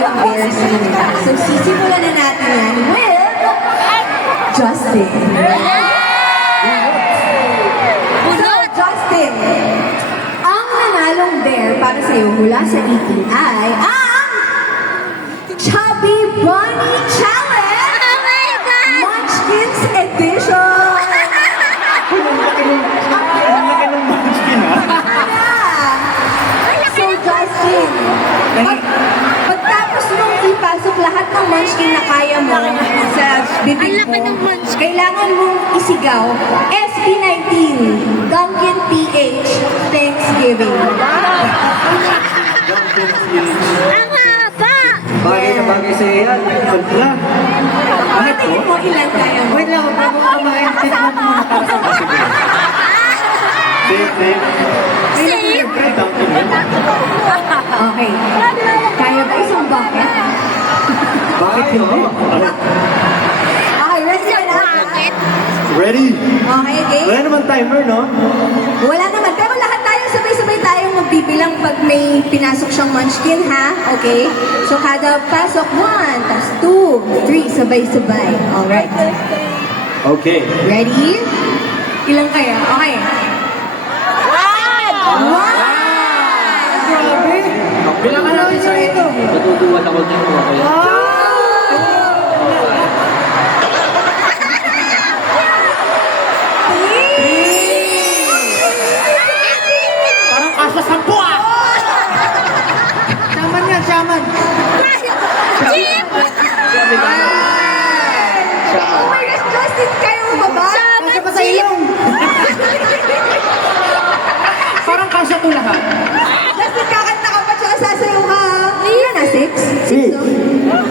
yung bears nila. So, sisimulan na natin yan with Justin. So, Justin, ang nanalong bear para sa'yo mula sa 18 ay ang Chubby Bunny Challenge! Oh my God! Munchkins Edition! So, Justin, pagtapos mong ipasok lahat ng munchkin na kaya mo sa bibig Ang laki mo, ng munchkin. kailangan mong isigaw, SB19, Dunkin PH, Thanksgiving. Ang haba! Bagay na bagay sa'yo yan. Wala. Bakit po? Tingin mo ilan kaya mo? Wait lang, bago kumain, tignan mo muna para sa possible. Safe. Same! Okay. Kaya ba isang bucket? Bakit hindi? Okay, ready ka na? Bakit? Ready? Okay, okay? Wala naman timer, no? Wala naman. Pero lahat tayo sabay-sabay tayong magbibilang pag may pinasok siyang munchkin, ha? Okay? So, kada pasok, 1, tas 2, 3, sabay-sabay. Alright. Okay. Ready? Ilan kaya? Okay. One! Grabe! Bilangan natin sa ito. Natutuwan ako dito. Parang kasa 10 ah! Shaman yan, shaman. Chip! Oh my gosh, Justin, kayo mo ba? Kasa pa sa ilong. Parang kasa to lahat. Justin, kakanta ka pa tsaka sasayaw ka. Ilan na? 6? Six.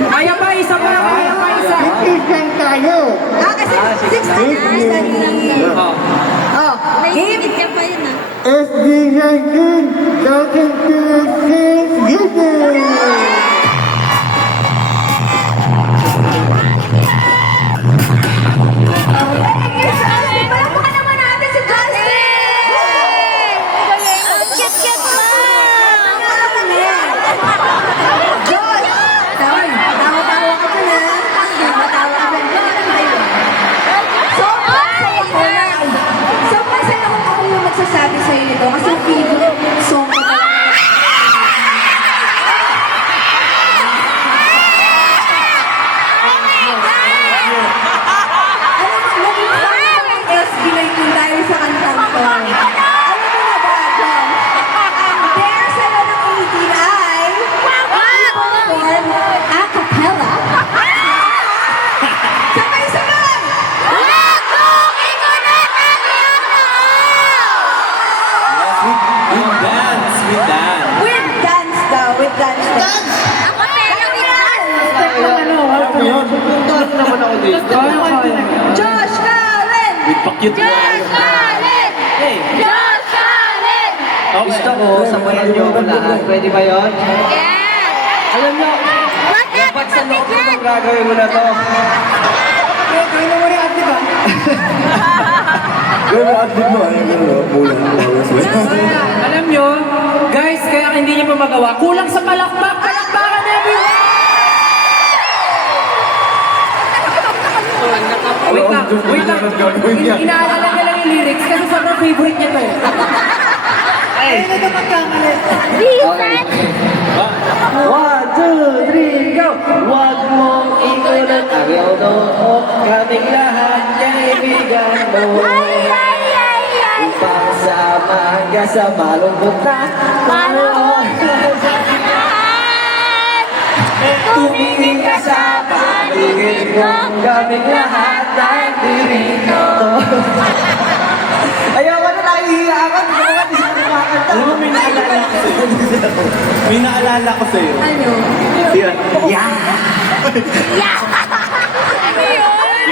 Kaya pa, isa pa lang, kaya pa, isa. Ikan tayo. Kasi 6 na na. Study. Oh. Oh, game. Naiinit ka pa yun ah. SB19, Dunkin Thanksgiving. Palakpakan naman natin si Justin! Ang cute-cute mo! Josh! Tawa-tawa ka pa na. Tawa-tawa ka pa na. Sobrang saya kung ako yung magsasabi sa'yo nito kasi favorite song ko talaga. Alam mo, naging fan ko ng SB19 dahil sa kantang to. Alam mo na ba, John? Ang dare sa'yo ng 18 ay perform a cappella. Sabay-sabay! With dance daw, with dance daw. Ako pero with naman ako dito. Josh Allen! Pakit mo. Josh Allen! Josh Allen! Gusto ko, sabayan niyo ako lahat. Pwede ba yun? Yeah! Alam niyo, What dapat sa loob ko yan? itong gagawin mo na to. Kaya mo rin at ba? Pero at di mo, Alam nyo, guys, kaya hindi niya pa magawa. Kulang sa palakpak, palakpakan everyone! Wait lang. Inaalala niya lang yung lyrics kasi sobrang favorite niya to eh. Ay, ano ito magkamali? Reason! 1, 2, 3, go! Huwag mong ikulat ang yodo mo. Kaming lahat kaibigan mo. Ay, ay, ay, ay! Upang samahan ka sa malungkot na panahon. Tumingin ka sa paligid ko. Kaming lahat ay dirito. Ayoko na nahihiya ako. Alam mo, may naalala ko sa'yo. May naalala ko sa'yo. Ano? Yan. Yeah! Ano yun?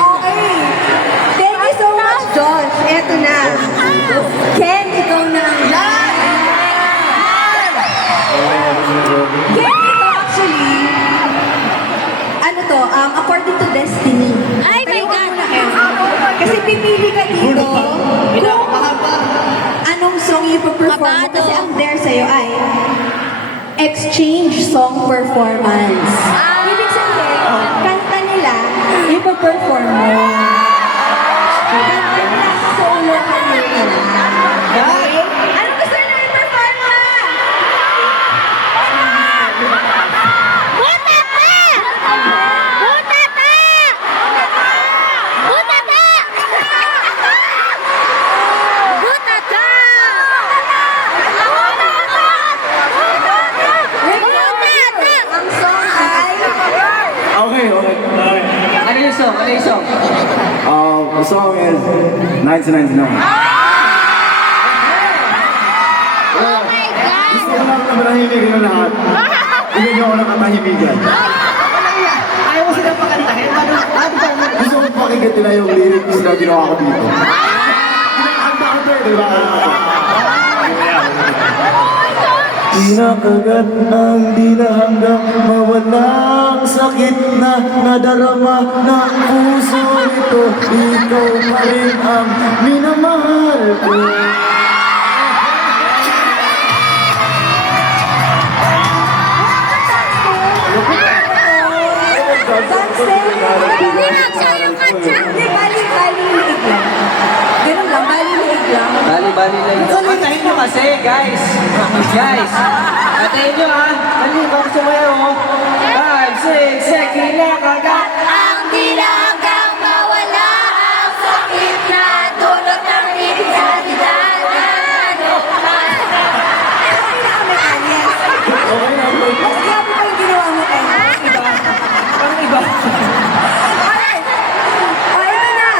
Okay. Thank you so much, Josh. Eto na. Ken, ikaw na ang Ken, ito actually, ano to, according to destiny. Ay, my Pero God. wag mo na, Ken. Kasi pipili ka dito kung anong song you perform mo. Kabado. Kasi ang dare sa'yo ay exchange song performance. Ibig sabihin, kanta nila, ipa-perform mo. Kanta nila solo career nila. Okay? Ano gusto nyo i-perform mo? Butata! Butata! Butata! Butata! Ang song ay... Okay. Ano yung song? Ano yung song? The song is 1999. Oh my God! Gusto ko lang na manahimik ng lahat. Hindi niyo ako nakatahimigan. Ayaw mo silang pakantahin? Gusto ko pakinggan nila yung lyrics na ginawa ko dito. Kinakanta ko to, di ba? Kinakagat ang dila hanggang mawalang sakit na nadarama ng puso nito. Ikaw pa rin ang minamahal ko. Tinag siya yung kanta! Hindi, bali-bali liig lang. Ganun lang, bali-liig lang. Bali-bali lang ito. Kantahin nyo kasi, guys. Guys, kantahin nyo ha. Dali, baka sumayaw mo. 5, 6, 7, kinakagat. Ang dila hanggang mawala ang sakit na dulot ng pinagdadaanan. Ay, nakamayanes. Mas grabe pa yung ginawa mo kayo. Parang iba. Alright. O, ito na.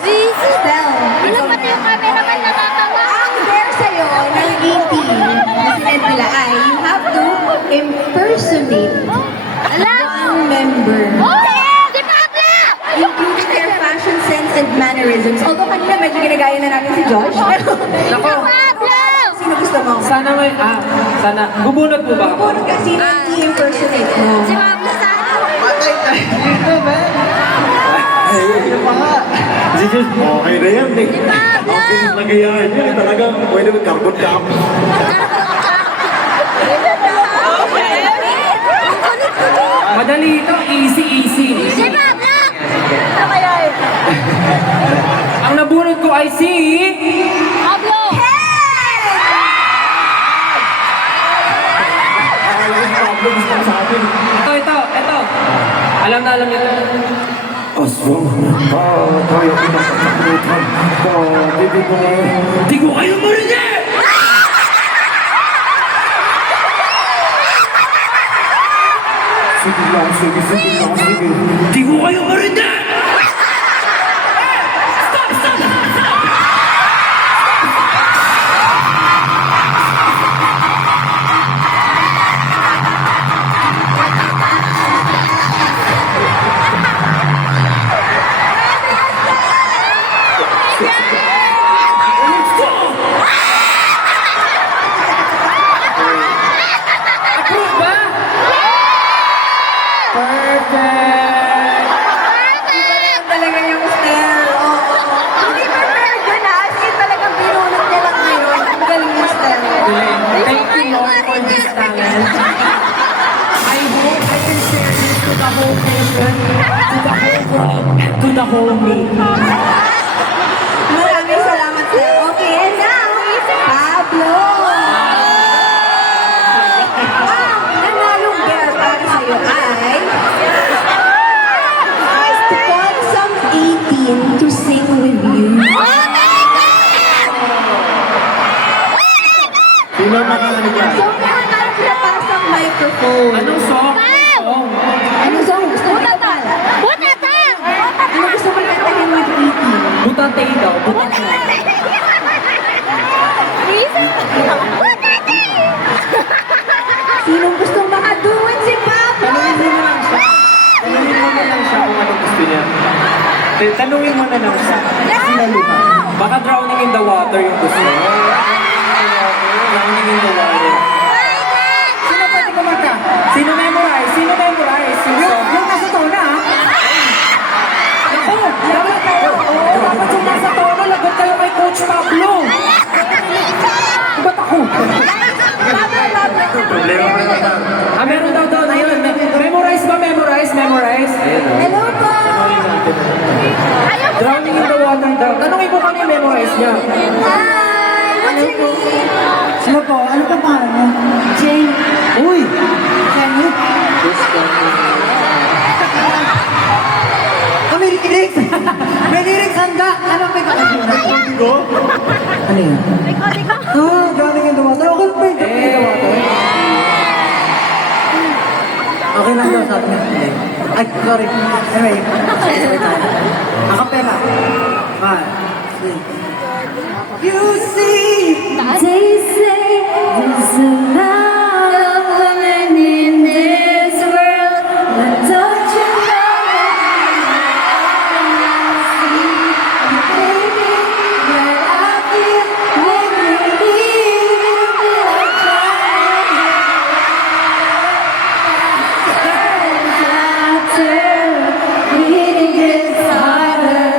Zizi! Bell. Ilang pati yung camera man nakakawa? Ang dare sa'yo ng 18 na sinend nila ay you have to impersonate one member, Si Pablo! including their fashion sense and mannerisms. Although kanina medyo ginagaya na natin si Josh. Pero, Si Pablo! sino gusto mo? Sana may, sana. Bubunod po ba ako? Puro ka, sino ang i-impersonate mo? Si Pablo sana! Patay tayo dito, man. Ayun pa nga. Okay na yan eh. Pablo! Okay yung nagayaan yun eh. Talagang pwede may carbon copy. Madali ito. Easy. Si Pablo! Ang nabunod ko ay si... Pablo! Pablo gusto ko sa atin. Ito. Alam na niyo. Aswang tayo pinasaksakutan. Bibig mo ngayon. Di ko kayo marinig! Sige lang. Di ko kayo marinig! Approve ba? Perfect! Talaga yung style. Oo. Hindi prepared yun ha. As in talagang binunod niya lang ngayon. Ang galing yung style. Thank you, Lord, for this talent. I hope I can share this to the whole nation, to the whole world, to the whole me. Maraming salamat sir. Okay, and now, Pablo. Ang nanalong dare para sa'yo ay to call some 18 to sing with you. Sino ang makakano dyan? So, meron tayong pinapasang microphone. Anong song? Oh. Anong song gusto mo katala? Butata! Ano gusto mo kantahin with 18? Butate daw, butate. Sinong gustong makaduwan si Pablo? Tanungin mo na lang siya kung ano gusto niya. Tanungin mo na lang siya. Sinaluhan. Baka drowning in the water yung gusto. Drowning in the water. Sino pwede kumanta? Sino memorize? Yung nasa tono, ha? Ako! Lagot kayo! Dapat yung nasa tono, lagot kayo kay Coach Pablo! Ba't ako? Pablo, Drowning in the water daw. Tanongin mo kung ano yung memorize niya. Hi, what's your name? Sino po? Ano pa pangalan mo? Jane. Uy! Jenny? Oh, may lyrics! May lyrics handa! Ano pa ito? Ano yun? Ah, drowning in the water. Okay lang ba yung drowning in the water? Okay lang daw sabi niya. Ay, sorry. Anyway, sorry tayo. Akapela. One, two. You see! They say there's a lot of women in this world, but don't you know baby, that I feel when you leave me like that. Reading gets harder.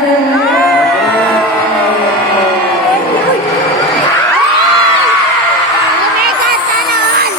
Omega, sana all!